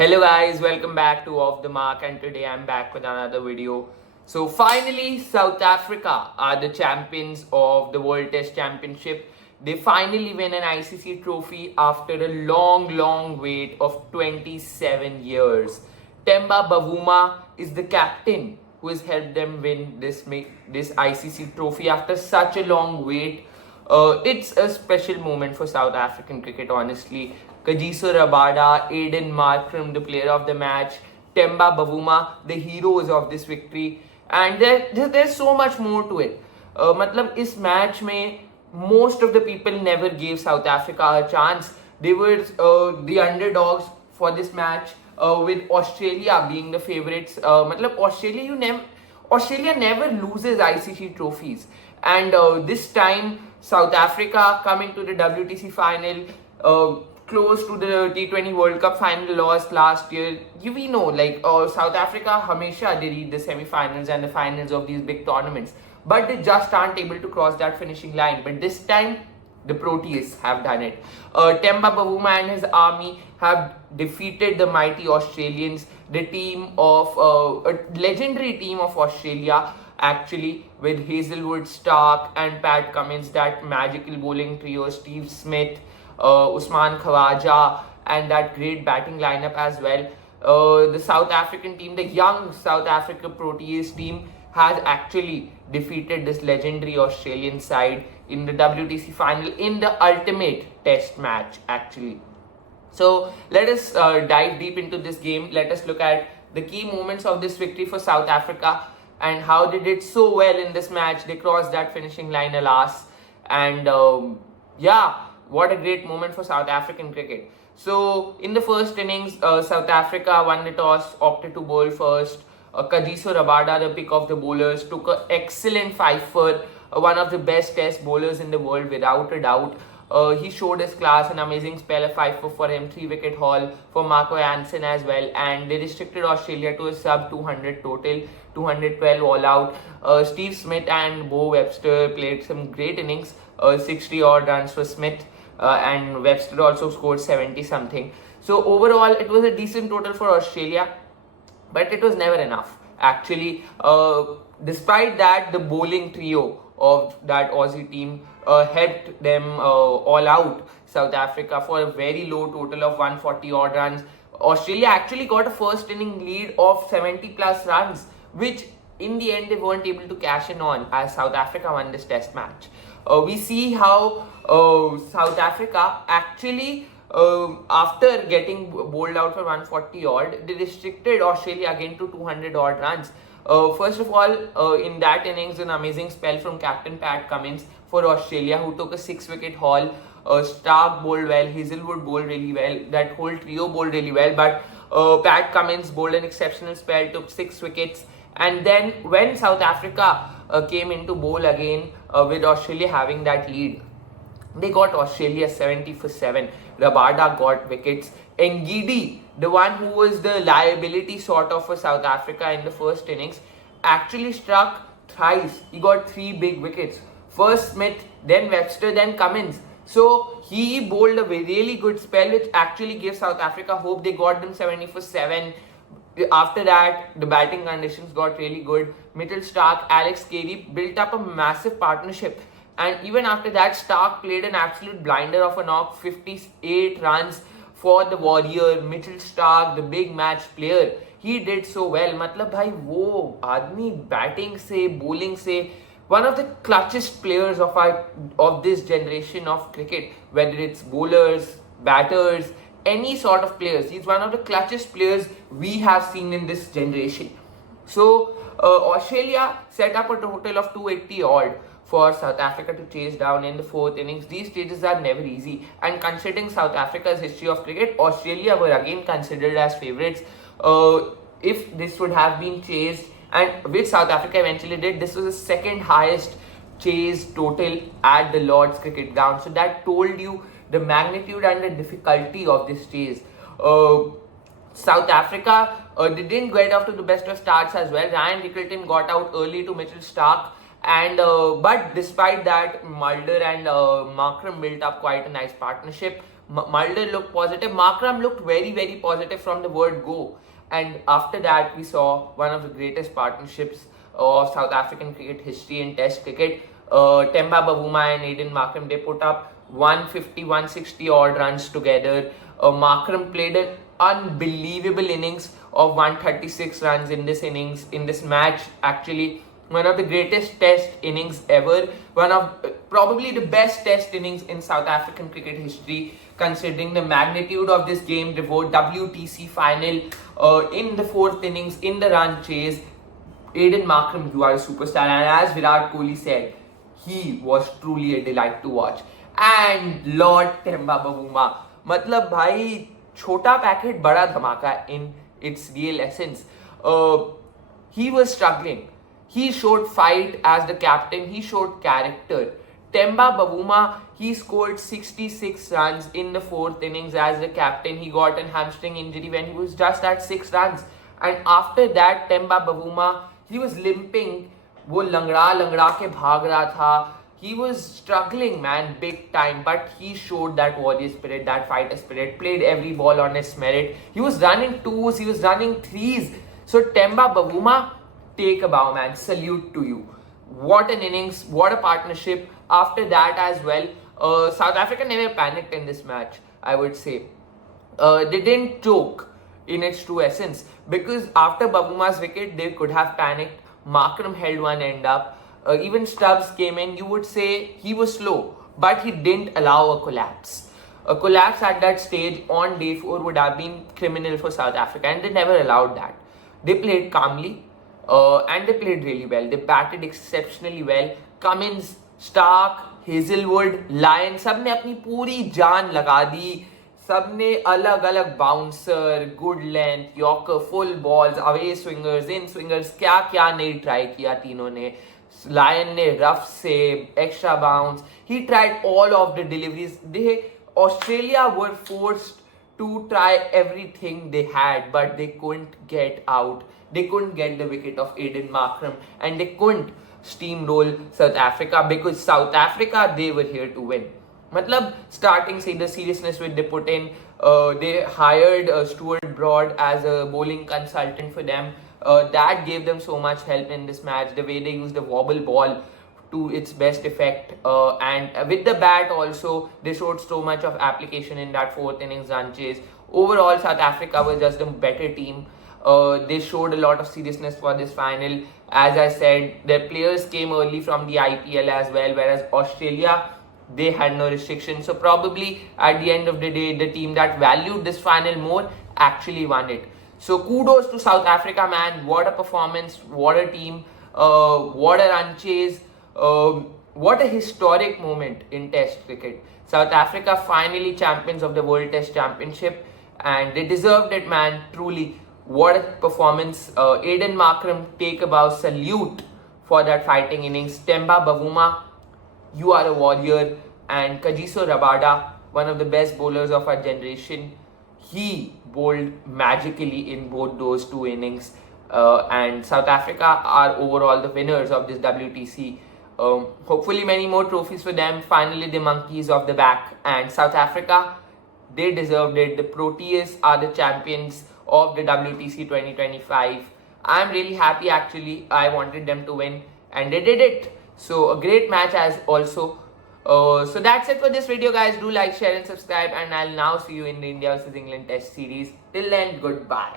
Hello guys, welcome back to Off the Mark, and today I'm back with another video. So finally South Africa are the champions of the World Test Championship. They finally win an ICC trophy after a long wait of 27 years. Temba Bavuma is the captain who has helped them win this ICC trophy after such a long wait. It's a special moment for South African cricket, honestly. Kagiso Rabada, Aiden Markram, the player of the match, Temba Bavuma, the heroes of this victory, and there's so much more to it. मतलब इस match में most of the people never gave South Africa a chance. They were the underdogs for this match, with Australia being the favorites. मतलब Australia never loses ICC trophies, and this time South Africa coming to the WTC final, close to the T20 World Cup final lost last year. We know, like, South Africa hamesha they reach the semi-finals and the finals of these big tournaments, but they just aren't able to cross that finishing line. But this time the Proteas have done it. Temba Bavuma and his army have defeated the mighty Australians, the team of a legendary team of Australia, actually, with Hazelwood, Stark, and Pat Cummins, that magical bowling trio, Steve Smith, Usman Khawaja, and that great batting lineup as well. The South African team, the young South Africa Proteas team, has actually defeated this legendary Australian side in the WTC final in the ultimate test match, actually. So let us dive deep into this game. Let us look at the key moments of this victory for South Africa and how they did so well in this match. They crossed that finishing line, alas, and what a great moment for South African cricket. So in the first innings, South Africa won the toss, opted to bowl first. Kagiso Rabada, the pick of the bowlers, took an excellent five for one of the best test bowlers in the world, without a doubt. He showed his class, an amazing spell, a 5 for him, 3-wicket haul for Marco Jansen as well, and they restricted Australia to a sub 200 total, 212 all out. Steve Smith and Bo Webster played some great innings, 60 odd runs for Smith, and Webster also scored 70 something. So overall, it was a decent total for Australia, but it was never enough, actually. Despite that, the bowling trio of that Aussie team helped them all out South Africa for a very low total of 140 odd runs. Australia actually got a first inning lead of 70 plus runs, which in the end they weren't able to cash in on, as South Africa won this test match. We see how South Africa actually, after getting bowled out for 140 odd, they restricted Australia again to 200 odd runs. First of all, in that innings, an amazing spell from captain Pat Cummins for Australia, who took a 6-wicket haul. Stark bowled well, Hazelwood bowled really well, that whole trio bowled really well, but Pat Cummins bowled an exceptional spell, took 6 wickets. And then when South Africa came into bowl again, with Australia having that lead, they got Australia 70 for 7. Rabada got wickets. Ngidi, the one who was the liability sort of for South Africa in the first innings, actually struck thrice. He got 3 big wickets. First Smith, then Webster, then Cummins. So he bowled a really good spell, which actually gave South Africa hope. They got them 70 for 7. After that, the batting conditions got really good. Mitchell Stark, Alex Carey built up a massive partnership. And even after that, Stark played an absolute blinder of a knock, 58 runs for the Warrior. Mitchell Stark, the big match player, he did so well. मतलब भाई वो आदमी batting से, bowling से, one of the clutchest players of this generation of cricket, whether it's bowlers, batters, any sort of players. He's one of the clutchest players we have seen in this generation. So Australia set up a total of 280 odd for South Africa to chase down in the fourth innings. These stages are never easy, and considering South Africa's history of cricket, Australia were again considered as favourites. If this would have been chased, and which South Africa eventually did, this was the second highest chase total at the Lord's Cricket Ground. So that told you the magnitude and the difficulty of this chase. South Africa, they didn't get off to the best of starts as well. Ryan Rickelton got out early to Mitchell Stark, and but despite that, Mulder and Markram built up quite a nice partnership. Mulder looked positive. Markram looked very, very positive from the word go. And after that, we saw one of the greatest partnerships of South African cricket history in Test cricket. Temba Bavuma and Aiden Markram, they put up 150, 160 odd runs together. Markram played an unbelievable innings of 136 runs in this innings, in this match. Actually, one of the greatest test innings ever, one of probably the best test innings in South African cricket history, considering the magnitude of this game. The WTC final, in the fourth innings, in the run chase, Aiden Markram, you are a superstar. And as Virat Kohli said, he was truly a delight to watch. And Lord Temba Bavuma, matlab bhai, chota packet bada dhamaka in its real essence. He was struggling. He showed fight as the captain. He showed character. Temba Bavuma, he scored 66 runs in the fourth innings as the captain. He got a hamstring injury when he was just at 6 runs. And after that, Temba Bavuma, he was limping. वो लंगड़ा के भाग रहा था. He was struggling, man, big time. But he showed that warrior spirit, that fighter spirit. Played every ball on his merit. He was running twos. He was running threes. So Temba Bavuma, take a bow, man. Salute to you. What an innings. What a partnership. After that as well, South Africa never panicked in this match, I would say. They didn't choke in its true essence. Because after Bavuma's wicket, they could have panicked. Markram held one end up. Even Stubbs came in. You would say he was slow, but he didn't allow a collapse. A collapse at that stage on day 4 would have been criminal for South Africa, and they never allowed that. They played calmly, and they played really well. They batted exceptionally well. Cummins, Stark, Hazelwood, Lyon, सबने अपनी पूरी जान लगा दी. सबने अलग अलग bouncer, good length, yorker, full balls, away swingers, in swingers, क्या क्या नहीं ट्राई किया तीनों ने. लायन ने रफ से extra bounce. He tried all of the deliveries. They Australia were forced to try everything they had, but they couldn't get out. They couldn't get the wicket of Aiden Markram, and they couldn't steamroll South Africa, because South Africa, they were here to win. Matlab, starting say the seriousness which they put in, they hired Stuart Broad as a bowling consultant for them. That gave them so much help in this match. The way they used the wobble ball to its best effect, and with the bat also, they showed so much of application in that fourth innings run chase. Overall, South Africa was just a better team. They showed a lot of seriousness for this final. As I said, their players came early from the IPL as well, whereas Australia, they had no restrictions. So probably at the end of the day, the team that valued this final more actually won it. So kudos to South Africa, man. What a performance, what a team, what a run chase. What a historic moment in Test cricket. South Africa finally champions of the World Test Championship, and they deserved it, man. Truly, what a performance. Aiden Markram, take a bow, salute for that fighting innings. Temba Bavuma, you are a warrior. And Kagiso Rabada, one of the best bowlers of our generation, he bowled magically in both those two innings. And South Africa are overall the winners of this WTC. Hopefully many more trophies for them. Finally, the monkeys off the back. And South Africa, they deserved it. The Proteas are the champions of the WTC 2025. I'm really happy, actually. I wanted them to win, and they did it. So a great match as also. So that's it for this video, guys. Do like, share and subscribe, and I'll now see you in the India vs England Test series. Till then, goodbye.